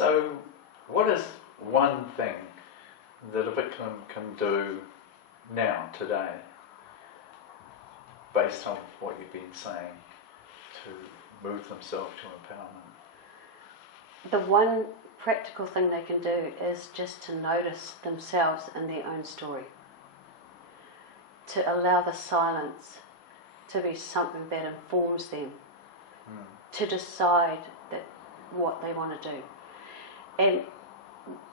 So, what is one thing that a victim can do now, today, based on what you've been saying, to move themselves to empowerment? The one practical thing they can do is just to notice themselves in their own story. To allow the silence to be something that informs them. To decide that what they want to do. And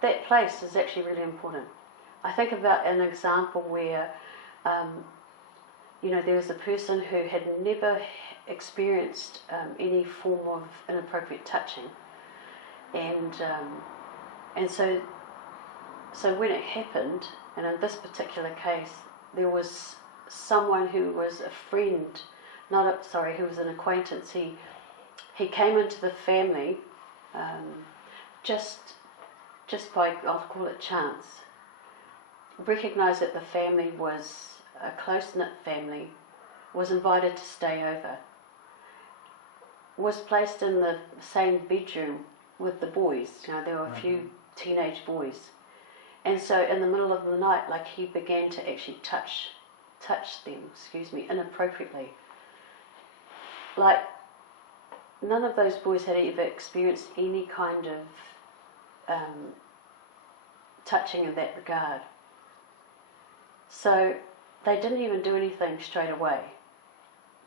that place is actually really important. I think about an example where there was a person who had never experienced any form of inappropriate touching, and so when it happened, and in this particular case, there was someone who was a friend, who was an acquaintance. He came into the family just by, I'll call it chance. Recognised that the family was a close-knit family, was invited to stay over, was placed in the same bedroom with the boys. There were a few teenage boys. And so in the middle of the night, he began to actually touch them, inappropriately. None of those boys had ever experienced any kind of touching in that regard. So they didn't even do anything straight away.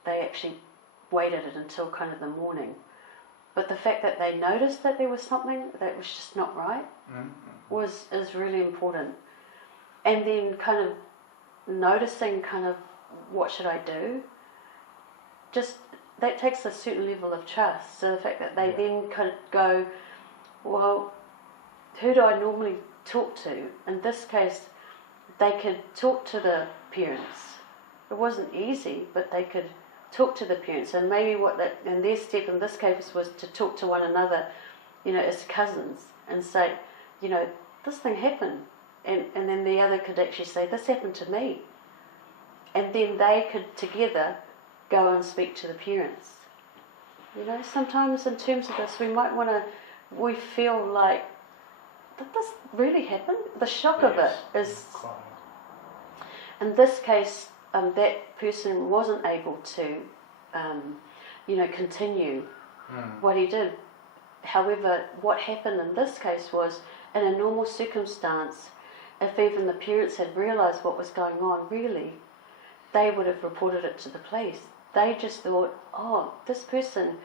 They actually waited it until kind of the morning. But the fact that they noticed that there was something that was just not right is really important. And then kind of noticing what should I do, just that takes a certain level of trust. So the fact that they then kind of go, well, who do I normally talk to? In this case, they could talk to the parents. It wasn't easy, but they could talk to the parents. And maybe and their step in this case was to talk to one another, as cousins, and say, this thing happened. And then the other could actually say, this happened to me. And then they could together go and speak to the parents. Sometimes in terms of this, we feel like, did this really happen? The shock of it is, in this case, that person wasn't able to, continue what he did. However, what happened in this case was, in a normal circumstance, if even the parents had realised what was going on, really, they would have reported it to the police. They just thought, oh, this person,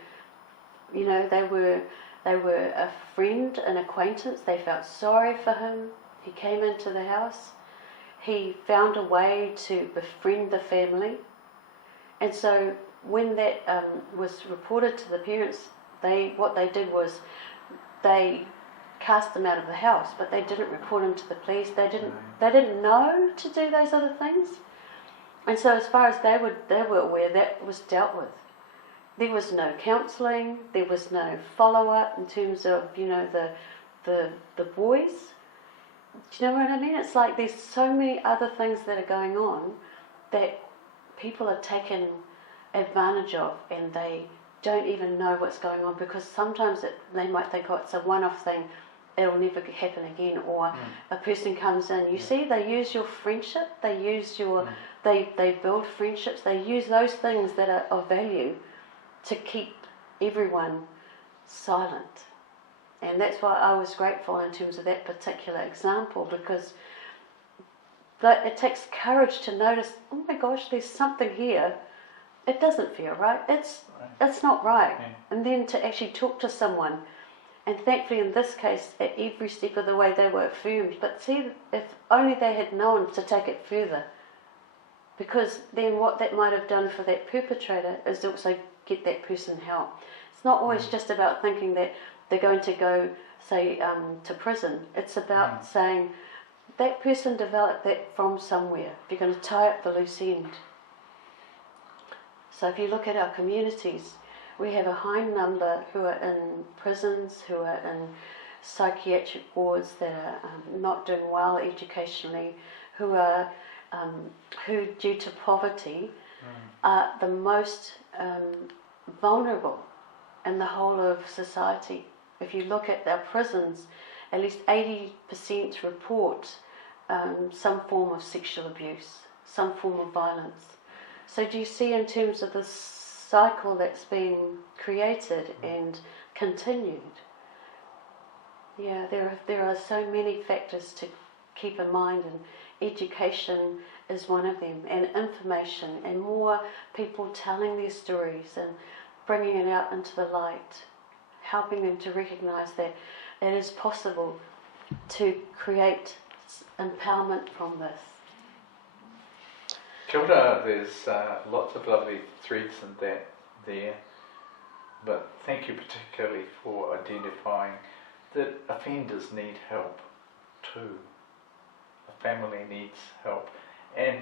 they were a friend, an acquaintance. They felt sorry for him. He came into the house. He found a way to befriend the family. And so when that was reported to the parents, what they did was they cast him out of the house, but they didn't report him to the police. They didn't know to do those other things. And so as far as they were aware, that was dealt with. There was no counselling, there was no follow-up in terms of, the boys. Do you know what I mean? It's like there's so many other things that are going on that people are taken advantage of, and they don't even know what's going on, because sometimes they might think, oh, it's a one-off thing, it'll never happen again, or a person comes in, they use your friendship, they use your, they build friendships, they use those things that are of value to keep everyone silent. And that's why I was grateful in terms of that particular example, because it takes courage to notice, oh my gosh, there's something here, it doesn't feel right, it's not right. And then to actually talk to someone. And thankfully in this case, at every step of the way they were affirmed. But see, if only they had known to take it further. Because then what that might have done for that perpetrator is also get that person help. It's not always just about thinking that they're going to go, say, to prison. It's about saying, that person developed that from somewhere. You're going to tie up the loose end. So if you look at our communities, we have a high number who are in prisons, who are in psychiatric wards that are not doing well educationally, who due to poverty are the most vulnerable in the whole of society. if you look at our prisons, at least 80% report some form of sexual abuse, some form of violence. So do you see, in terms of the cycle that's being created and continued, yeah, there are so many factors to keep in mind, and education is one of them, and information, and more people telling their stories and bringing it out into the light, helping them to recognise that it is possible to create empowerment from this. Kia ora, there's lots of lovely threads in that there, but thank you particularly for identifying that offenders need help too. A family needs help, and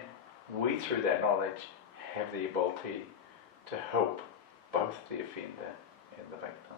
we, through that knowledge, have the ability to help both the offender and the victim.